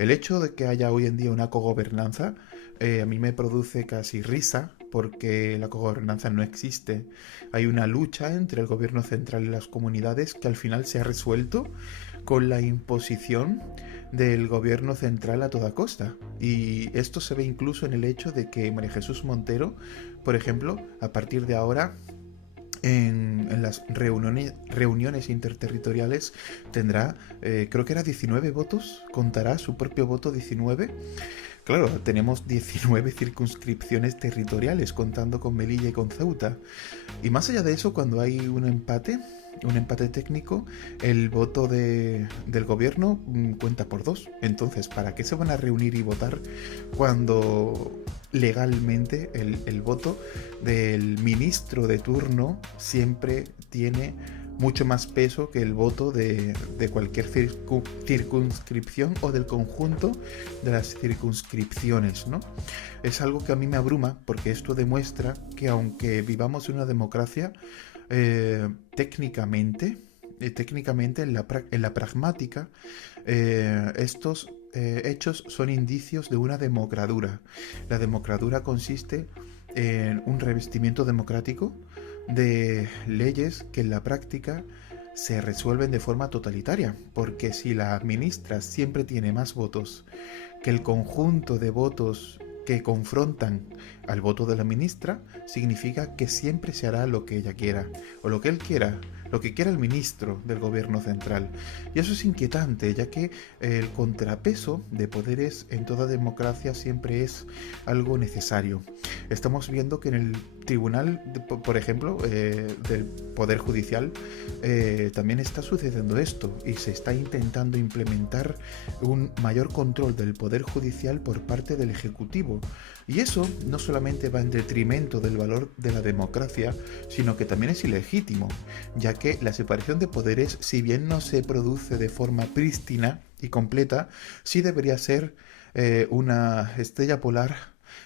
El hecho de que haya hoy en día una cogobernanza a mí me produce casi risa porque la cogobernanza no existe. Hay una lucha entre el gobierno central y las comunidades que al final se ha resuelto con la imposición del gobierno central a toda costa. Y esto se ve incluso en el hecho de que María Jesús Montero, por ejemplo, a partir de ahora en las reuniones interterritoriales tendrá, creo que era 19 votos, contará su propio voto 19. Claro, tenemos 19 circunscripciones territoriales contando con Melilla y con Ceuta. Y más allá de eso, cuando hay un empate técnico, el voto del gobierno cuenta por dos. Entonces, ¿para qué se van a reunir y votar cuando legalmente el voto del ministro de turno siempre tiene mucho más peso que el voto de cualquier circunscripción o del conjunto de las circunscripciones, ¿no? Es algo que a mí me abruma porque esto demuestra que aunque vivamos en una democracia, técnicamente en la pragmática, estos hechos son indicios de una democradura. La democradura consiste en un revestimiento democrático de leyes que en la práctica se resuelven de forma totalitaria, porque si la ministra siempre tiene más votos que el conjunto de votos que confrontan al voto de la ministra, significa que siempre se hará lo que ella quiera, o lo que él quiera, lo que quiera el ministro del gobierno central. Y eso es inquietante, ya que el contrapeso de poderes en toda democracia siempre es algo necesario. Estamos viendo que en el tribunal, por ejemplo, del Poder Judicial, también está sucediendo esto y se está intentando implementar un mayor control del Poder Judicial por parte del Ejecutivo. Y eso no solamente va en detrimento del valor de la democracia, sino que también es ilegítimo, ya que la separación de poderes, si bien no se produce de forma prístina y completa, sí debería ser una estrella polar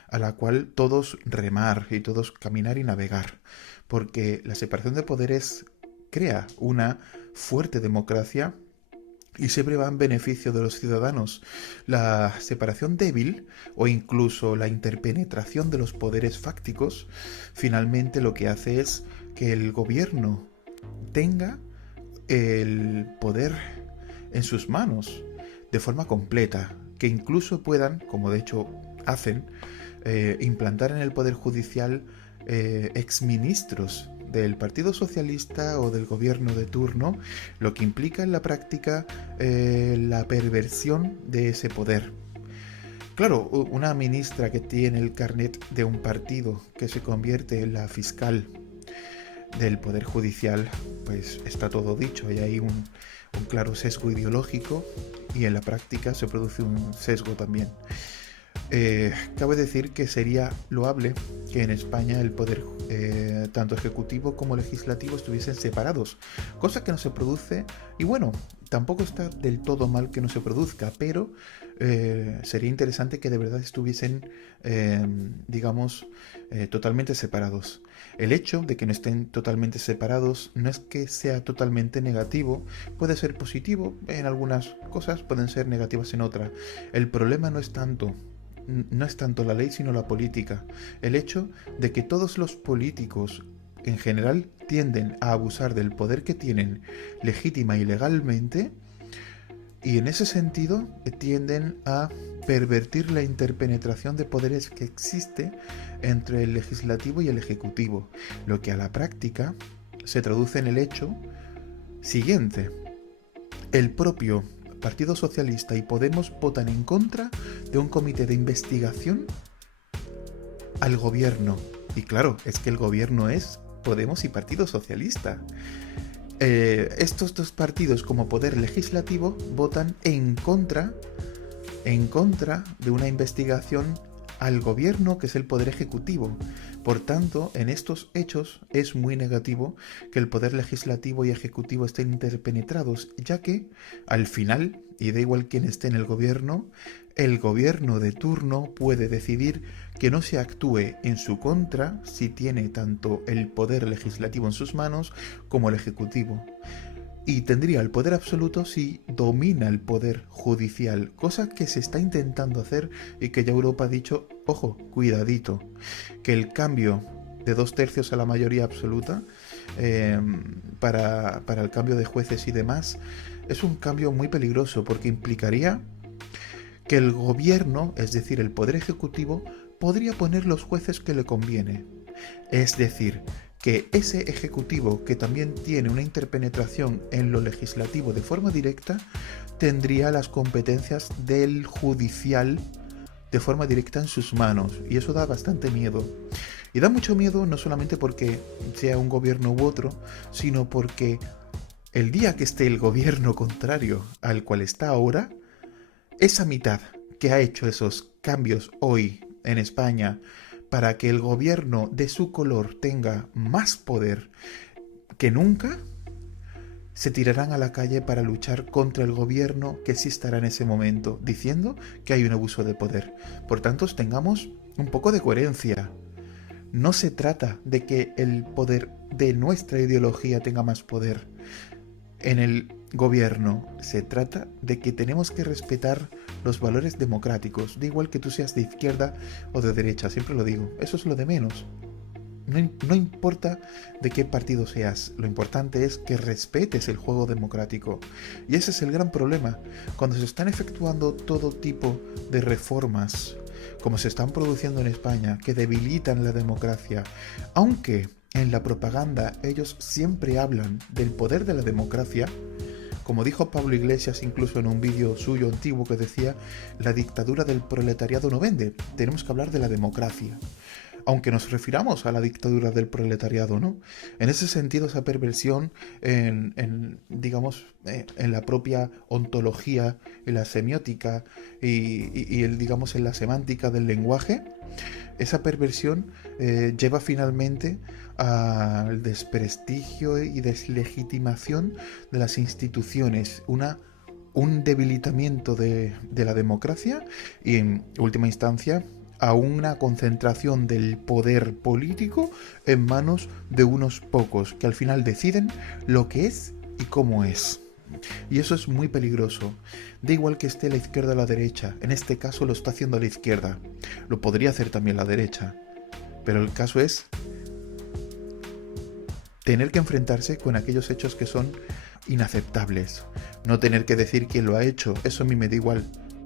a la cual todos remar y todos caminar y navegar, porque la separación de poderes crea una fuerte democracia y siempre va en beneficio de los ciudadanos. La separación débil o incluso la interpenetración de los poderes fácticos finalmente lo que hace es que el gobierno tenga el poder en sus manos de forma completa, que incluso puedan, como de hecho hacen, implantar en el Poder Judicial exministros del Partido Socialista o del gobierno de turno, lo que implica en la práctica la perversión de ese poder. Claro, una ministra que tiene el carnet de un partido que se convierte en la fiscal del Poder Judicial, pues está todo dicho, y hay un claro sesgo ideológico y en la práctica se produce un sesgo también. Cabe decir que sería loable que en España el poder tanto ejecutivo como legislativo estuviesen separados, cosa que no se produce y bueno, tampoco está del todo mal que no se produzca, pero sería interesante que de verdad estuviesen, digamos, totalmente separados. El hecho de que no estén totalmente separados no es que sea totalmente negativo, puede ser positivo en algunas cosas, pueden ser negativas en otras. El problema no es tanto la ley sino la política. El hecho de que todos los políticos en general tienden a abusar del poder que tienen legítima y legalmente y en ese sentido tienden a pervertir la interpenetración de poderes que existe entre el legislativo y el ejecutivo, lo que a la práctica se traduce en el hecho siguiente. El propio Partido Socialista y Podemos votan en contra de un comité de investigación al gobierno. Y claro, es que el gobierno es Podemos y Partido Socialista. Estos dos partidos como poder legislativo votan en contra de una investigación al gobierno, que es el poder ejecutivo. Por tanto, en estos hechos es muy negativo que el poder legislativo y ejecutivo estén interpenetrados, ya que, al final, y da igual quién esté en el gobierno de turno puede decidir que no se actúe en su contra si tiene tanto el poder legislativo en sus manos como el ejecutivo. y tendría el poder absoluto si domina el poder judicial, cosa que se está intentando hacer y que ya Europa ha dicho, ojo, cuidadito, que el cambio de 2/3 a la mayoría absoluta para el cambio de jueces y demás es un cambio muy peligroso porque implicaría que el gobierno, es decir, el poder ejecutivo, podría poner los jueces que le conviene. Es decir, que ese ejecutivo, que también tiene una interpenetración en lo legislativo de forma directa, tendría las competencias del judicial de forma directa en sus manos. Y eso da bastante miedo. Y da mucho miedo no solamente porque sea un gobierno u otro, sino porque el día que esté el gobierno contrario al cual está ahora, esa mitad que ha hecho esos cambios hoy en España para que el gobierno de su color tenga más poder que nunca, se tirarán a la calle para luchar contra el gobierno que sí estará en ese momento, diciendo que hay un abuso de poder. Por tanto, tengamos un poco de coherencia. No se trata de que el poder de nuestra ideología tenga más poder en el gobierno. Se trata de que tenemos que respetar los valores democráticos. Da igual que tú seas de izquierda o de derecha, siempre lo digo. Eso es lo de menos. No importa de qué partido seas, lo importante es que respetes el juego democrático. Y ese es el gran problema. Cuando se están efectuando todo tipo de reformas, como se están produciendo en España, que debilitan la democracia, aunque en la propaganda ellos siempre hablan del poder de la democracia, como dijo Pablo Iglesias incluso en un vídeo suyo antiguo que decía, la dictadura del proletariado no vende, tenemos que hablar de la democracia. Aunque nos refiramos a la dictadura del proletariado, ¿no? En ese sentido, esa perversión digamos, en la propia ontología, en la semiótica digamos, en la semántica del lenguaje, esa perversión lleva finalmente al desprestigio y deslegitimación de las instituciones, un debilitamiento de la democracia y, en última instancia, a una concentración del poder político en manos de unos pocos que al final deciden lo que es y cómo es. Y eso es muy peligroso. Da igual que esté la izquierda o la derecha, en este caso lo está haciendo la izquierda. Lo podría hacer también la derecha. Pero el caso es tener que enfrentarse con aquellos hechos que son inaceptables. No tener que decir quién lo ha hecho, eso a mí me da igual.